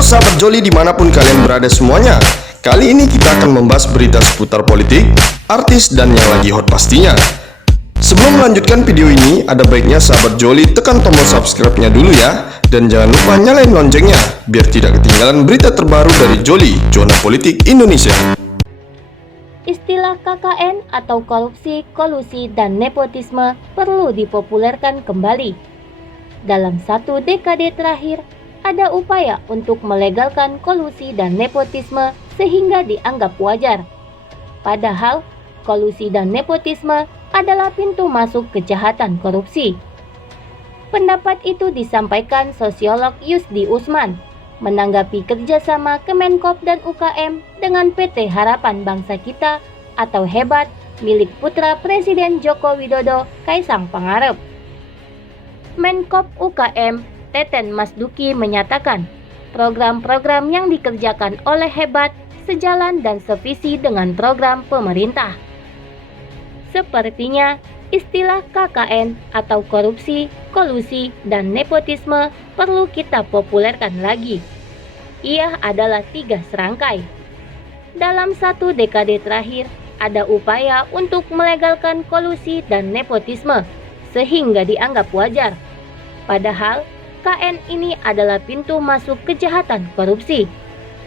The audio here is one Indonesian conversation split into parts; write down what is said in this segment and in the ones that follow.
Halo sahabat Joli dimanapun kalian berada semuanya. Kali ini kita akan membahas berita seputar politik, artis, dan yang lagi hot pastinya. Sebelum melanjutkan video ini, ada baiknya sahabat Joli tekan tombol subscribe-nya dulu ya. Dan jangan lupa nyalain loncengnya, biar tidak ketinggalan berita terbaru dari Joli, Zona Politik Indonesia. Istilah KKN atau korupsi, kolusi, dan nepotisme perlu dipopulerkan kembali. Dalam satu dekade terakhir, ada upaya untuk melegalkan kolusi dan nepotisme sehingga dianggap wajar. Padahal, kolusi dan nepotisme adalah pintu masuk kejahatan korupsi. Pendapat itu disampaikan sosiolog Yusdi Usman menanggapi kerjasama Kemenkop dan UKM dengan PT Harapan Bangsa Kita atau Hebat milik putra Presiden Joko Widodo, Kaisang Pangarep. Menkop UKM Teten Masduki menyatakan program-program yang dikerjakan oleh Hebat sejalan dan sevisi dengan program pemerintah. Sepertinya istilah KKN atau korupsi, kolusi, dan nepotisme perlu kita populerkan lagi. Ia adalah 3 serangkai. Dalam satu dekade terakhir, ada upaya untuk melegalkan kolusi dan nepotisme sehingga dianggap wajar. Padahal, KN ini adalah pintu masuk kejahatan korupsi.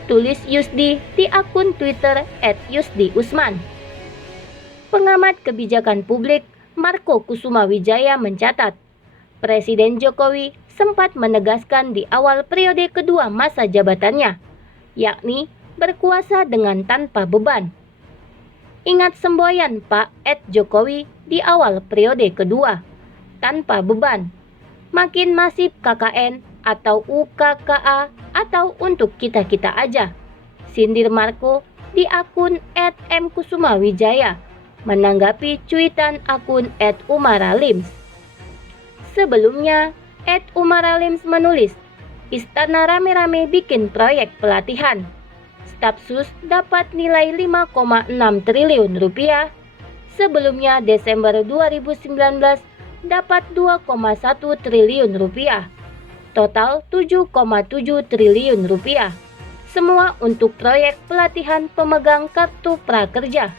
Tulis Yusdi di akun Twitter @YusdiUsman. Pengamat kebijakan publik Marco Kusuma Wijaya mencatat, Presiden Jokowi sempat menegaskan di awal periode kedua masa jabatannya, yakni berkuasa dengan tanpa beban. Ingat semboyan Pak Jokowi di awal periode kedua, tanpa beban. Makin masif KKN atau UKKA atau untuk kita-kita aja. Sindir Marco di akun @mkusumawijaya menanggapi cuitan akun @umaralims. Sebelumnya, @umaralims menulis, Istana rame-rame bikin proyek pelatihan. Stafsus dapat nilai 5,6 triliun rupiah. Sebelumnya Desember 2019 dapat 2,1 triliun rupiah. Total 7,7 triliun rupiah. Semua untuk proyek pelatihan pemegang kartu prakerja.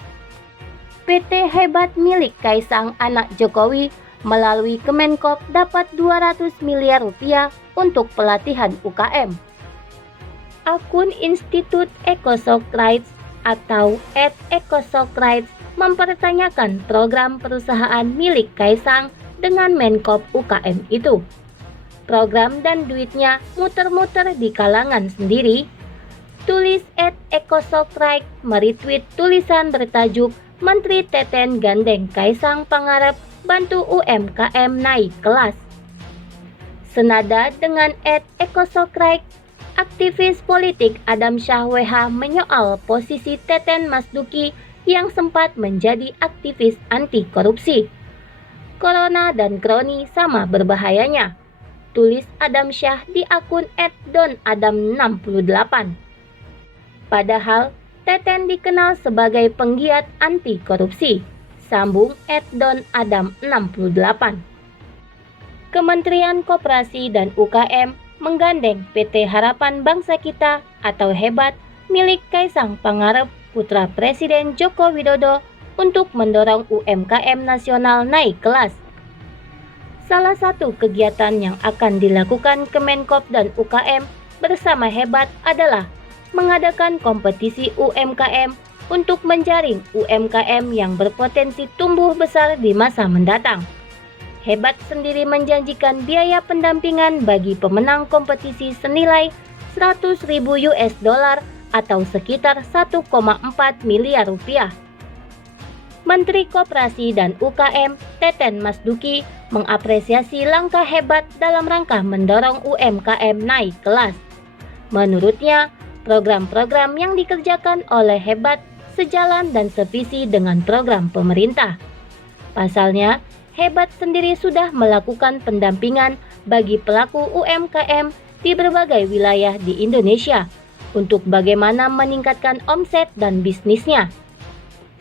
PT Hebat milik Kaisang anak Jokowi melalui Kemenkop dapat 200 miliar rupiah untuk pelatihan UKM. Akun Institut EcoSocrates atau @EcoSocrates mempertanyakan program perusahaan milik Kaisang dengan Menkop UKM itu. Program dan duitnya muter-muter di kalangan sendiri. Tulis @EcoSocrates meretweet tulisan bertajuk Menteri Teten gandeng Kaisang Pangarep bantu UMKM naik kelas. Senada dengan @EcoSocrates, aktivis politik Adam Syah WH menyoal posisi Teten Masduki yang sempat menjadi aktivis anti korupsi. Corona dan kroni sama berbahayanya, tulis Adam Syah di akun @donadam68. Padahal Teten dikenal sebagai penggiat anti korupsi, sambung @donadam68. Kementerian Koperasi dan UKM menggandeng PT Harapan Bangsa Kita atau Hebat milik Kaisang Pangarep putra Presiden Joko Widodo untuk mendorong UMKM nasional naik kelas. Salah satu kegiatan yang akan dilakukan Kemenkop dan UKM bersama Hebat adalah mengadakan kompetisi UMKM untuk menjaring UMKM yang berpotensi tumbuh besar di masa mendatang. Hebat sendiri menjanjikan biaya pendampingan bagi pemenang kompetisi senilai 100.000 US dollar atau sekitar 1,4 miliar rupiah. Menteri Koperasi dan UKM Teten Masduki mengapresiasi langkah Hebat dalam rangka mendorong UMKM naik kelas. Menurutnya, program-program yang dikerjakan oleh Hebat sejalan dan sevisi dengan program pemerintah. Pasalnya, Hebat sendiri sudah melakukan pendampingan bagi pelaku UMKM di berbagai wilayah di Indonesia untuk bagaimana meningkatkan omset dan bisnisnya.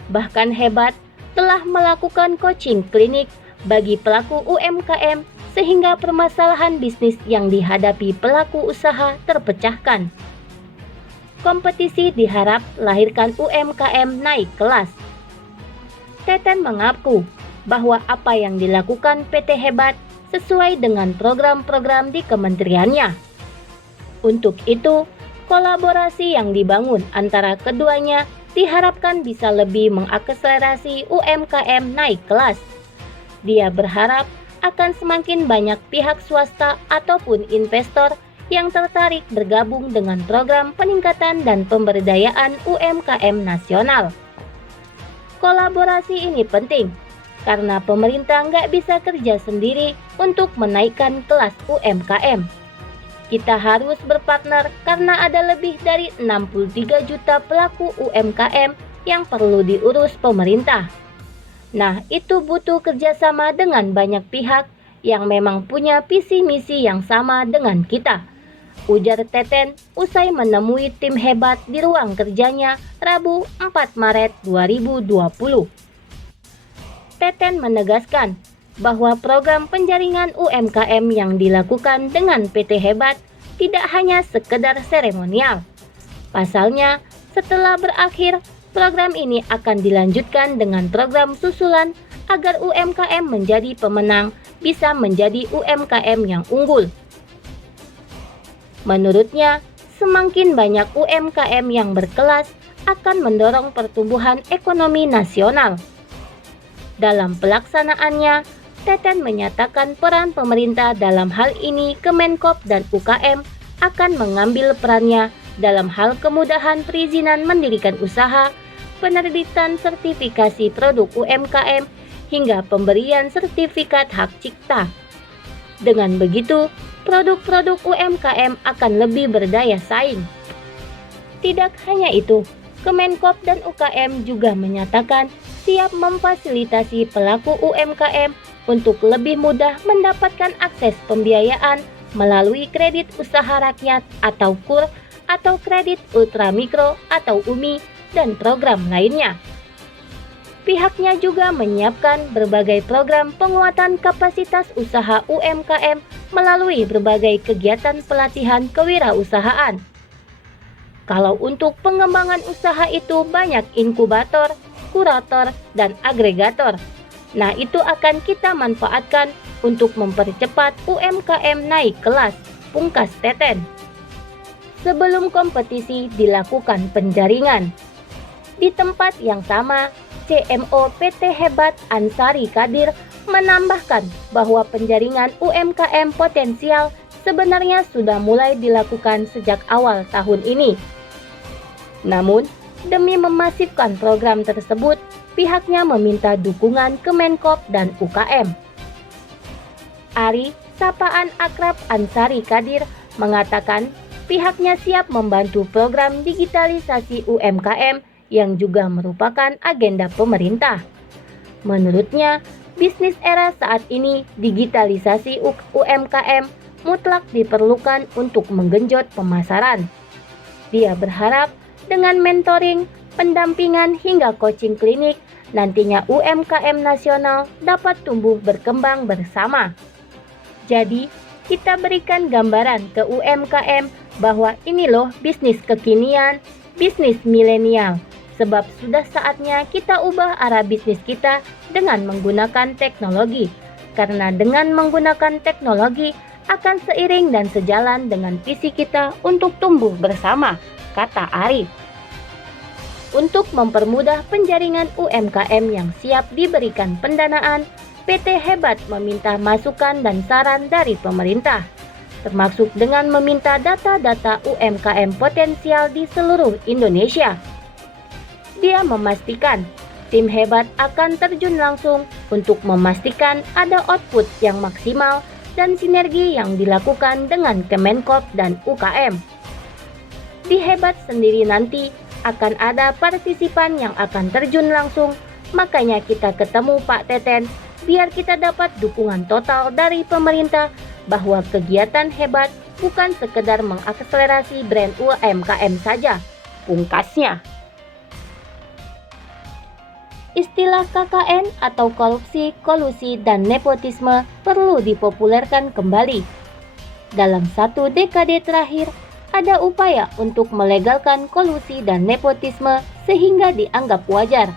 Bahkan Hebat telah melakukan coaching klinik bagi pelaku UMKM sehingga permasalahan bisnis yang dihadapi pelaku usaha terpecahkan. Kompetisi diharap lahirkan UMKM naik kelas. Teten mengaku bahwa apa yang dilakukan PT Hebat sesuai dengan program-program di kementeriannya. Untuk itu, kolaborasi yang dibangun antara keduanya diharapkan bisa lebih mengakselerasi UMKM naik kelas. Dia berharap akan semakin banyak pihak swasta ataupun investor yang tertarik bergabung dengan program peningkatan dan pemberdayaan UMKM nasional. Kolaborasi ini penting karena pemerintah nggak bisa kerja sendiri untuk menaikkan kelas UMKM. Kita harus berpartner karena ada lebih dari 63 juta pelaku UMKM yang perlu diurus pemerintah. Nah, itu butuh kerjasama dengan banyak pihak yang memang punya visi misi yang sama dengan kita, ujar Teten usai menemui tim Hebat di ruang kerjanya Rabu 4 Maret 2020. Teten menegaskan bahwa program penjaringan UMKM yang dilakukan dengan PT Hebat tidak hanya sekedar seremonial. Pasalnya, setelah berakhir, program ini akan dilanjutkan dengan program susulan agar UMKM menjadi pemenang bisa menjadi UMKM yang unggul. Menurutnya, semakin banyak UMKM yang berkelas akan mendorong pertumbuhan ekonomi nasional. Dalam pelaksanaannya, Teten menyatakan peran pemerintah dalam hal ini Kemenkop dan UKM akan mengambil perannya dalam hal kemudahan perizinan mendirikan usaha, penerbitan sertifikasi produk UMKM, hingga pemberian sertifikat hak cipta. Dengan begitu, produk-produk UMKM akan lebih berdaya saing. Tidak hanya itu, Kemenkop dan UKM juga menyatakan siap memfasilitasi pelaku UMKM untuk lebih mudah mendapatkan akses pembiayaan melalui kredit usaha rakyat atau KUR atau kredit ultramikro atau UMI dan program lainnya. Pihaknya juga menyiapkan berbagai program penguatan kapasitas usaha UMKM melalui berbagai kegiatan pelatihan kewirausahaan. Kalau untuk pengembangan usaha itu banyak inkubator, kurator, dan agregator. Nah, itu akan kita manfaatkan untuk mempercepat UMKM naik kelas, pungkas Teten. Sebelum kompetisi dilakukan penjaringan. Di tempat yang sama, CMO PT Hebat Ansari Kadir menambahkan bahwa penjaringan UMKM potensial sebenarnya sudah mulai dilakukan sejak awal tahun ini. Namun, demi memasifkan program tersebut, pihaknya meminta dukungan Kemenkop dan UKM. Ari, sapaan akrab Ansari Kadir, mengatakan pihaknya siap membantu program digitalisasi UMKM yang juga merupakan agenda pemerintah. Menurutnya, bisnis era saat ini digitalisasi UMKM mutlak diperlukan untuk menggenjot pemasaran. Dia berharap dengan mentoring, pendampingan hingga coaching klinik, nantinya UMKM nasional dapat tumbuh berkembang bersama. Jadi, kita berikan gambaran ke UMKM bahwa ini loh bisnis kekinian, bisnis milenial. Sebab sudah saatnya kita ubah arah bisnis kita dengan menggunakan teknologi. Karena dengan menggunakan teknologi akan seiring dan sejalan dengan visi kita untuk tumbuh bersama, kata Ari. Untuk mempermudah penjaringan UMKM yang siap diberikan pendanaan, PT Hebat meminta masukan dan saran dari pemerintah, termasuk dengan meminta data-data UMKM potensial di seluruh Indonesia. Dia memastikan tim Hebat akan terjun langsung untuk memastikan ada output yang maksimal dan sinergi yang dilakukan dengan Kemenkop dan UKM. Di Hebat sendiri nanti akan ada partisipan yang akan terjun langsung, makanya kita ketemu Pak Teten biar kita dapat dukungan total dari pemerintah bahwa kegiatan Hebat bukan sekedar mengakselerasi brand UMKM saja, pungkasnya. Istilah KKN atau korupsi, kolusi, dan nepotisme perlu dipopulerkan kembali. Dalam 1 dekade terakhir, ada upaya untuk melegalkan kolusi dan nepotisme sehingga dianggap wajar.